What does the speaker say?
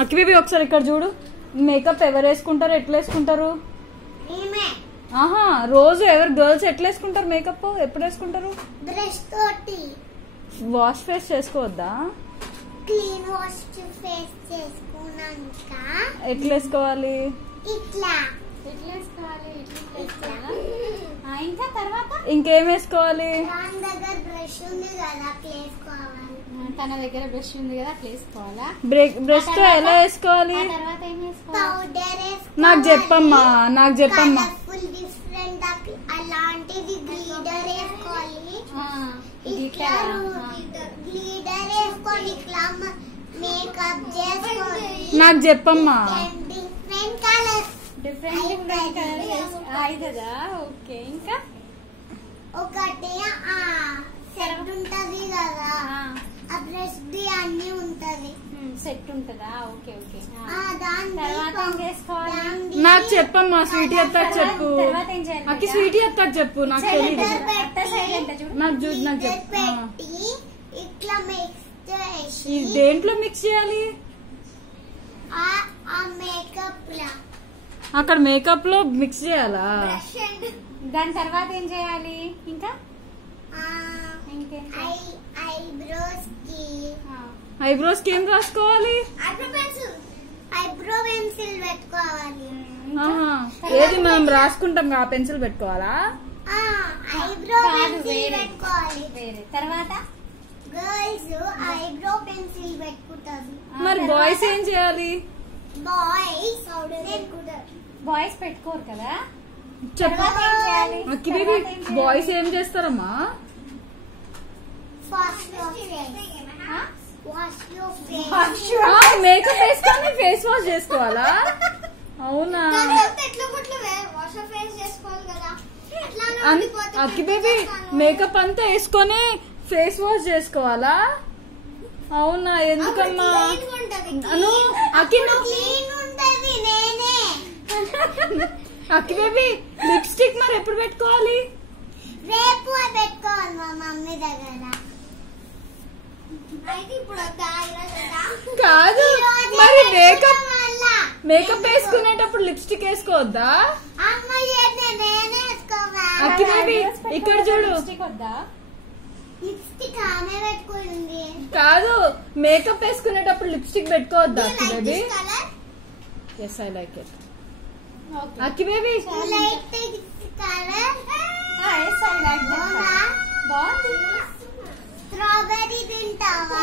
అక్కి baby ఒకసారి ఇక్కడ చూడు. మేకప్ ఎవరు వేసుకుంటారు, ఎట్లా వేసుకుంటారు? ఆహా, రోజు ఎవరు గర్ల్స్ ఎట్లా వేసుకుంటారు మేకప్? ఎప్పుడు వేసుకుంటారు? బ్రష్ తోటి. వాష్ ఫేస్ చేసుకోవద్దా? క్లీన్ వాష్ ఫేస్ చేసుకున్నాక ఎట్లా వేసుకోవాలి? ఇట్లా ఇంకా తర్వాత ఇంకేం వేసుకోవాలి? దాని దగ్గర బ్రష్ ఉంది కదా అట్లా వేసుకోవాలి. తన దగ్గర బ్రష్ ఉంది కదా అట్లా వేసుకోవాలా? బ్రష్ తో ఎలా వేసుకోవాలి? తర్వాత ఏం వేసుకోవాలి? పౌడర్ వేసుకోవాలి. నాకు చెప్పమ్మా, నాకు చెప్పమ్మా. కలర్ఫుల్ డిఫరెంట్ అలాంటిది గ్లీడర్ వేసుకోవాలి. ఇట్లా గ్లీడర్ వేసుకోవాలి. ఇట్లా మేకప్ చేసుకోవాలి. నాకు చెప్పమ్మా. డిఫరెంట్ కలర్స్ డిఫరెంట్ అవుతుందా? ఓకే. ఇంకా ఒకటి సెట్ ఉంటది కదా, ఆ బ్రష్ ది అన్ని ఉంటది. సెట్ ఉంటదా? Okay okay. తర్వాత ఏం చేసుకోవాలి? నాకు చెప్పమ్మా, స్వీటీ అత్తకు చెప్పు. తర్వాత ఏం చేయాలి? అక్కి స్వీటీ అత్తకు చెప్పు, నాకు తెలియదు. నాకు చూడు, నాకు చెప్పు. పెట్టి ఇట్లా మిక్స్ చేసి దేంట్లో మిక్స్ చేయాలి? ఆ మేకప్ లా అక్కడ మేకప్ లో మిక్స్ చేయాలా? దాని తర్వాత ఏం చేయాలి? ఇంకా ఐబ్రోస్ కి ఐబ్రోస్ కి ఏం రాసుకోవాలి? ఐబ్రో పెన్సిల్ పెట్టుకోవాలి. ఆహా, ఏది మనం రాసుకుంటాం ఆ పెన్సిల్ పెట్టుకోవాలా? ఐబ్రో పెన్సిల్ పెట్టుకోవాలి. వేరే తర్వాత గర్ల్స్ ఐబ్రో పెన్సిల్ పెట్టుకుంటారు. మరి బాయ్స్ ఏం చేయాలి? బాయ్స్ పెట్టుకుంటారు. బాయ్స్ పెట్టుకోరు కదా. చెప్పు తర్వాత ఏం చేయాలి? అక్కి బేబీ, బాయ్స్ ఏం చేస్తారమ్మా? మేకప్ వేసుకొని ఫేస్ వాష్ చేసుకోవాలా? అవునా? అక్కి బేబీ, మేకప్ అంతా వేసుకొని ఫేస్ వాష్ చేసుకోవాలా? అవునా? ఎందుకమ్మా? అక్కి బేబీ, లిప్స్టిక్ మరి ఎప్పుడు పెట్టుకోవాలి? రేపు పెట్టుకోవాలి మా మమ్మీ దగ్గర. కాదు, మరి మేకప్ వేసుకునేటప్పుడు లిప్స్టిక్ వేసుకోవద్దా? అక్కి బేబీ, ఇక్కడ చూడు. లిప్స్టిక్ ఆమె పెట్టుకుంది. కాదు, మేకప్ వేసుకునేటప్పుడు లిప్స్టిక్ పెట్టుకోవద్దా అక్కి baby? Yes, I like it. అక్కి బేబీ, లైట్ కలర్ స్ట్రాబెర్రీ తింటావా?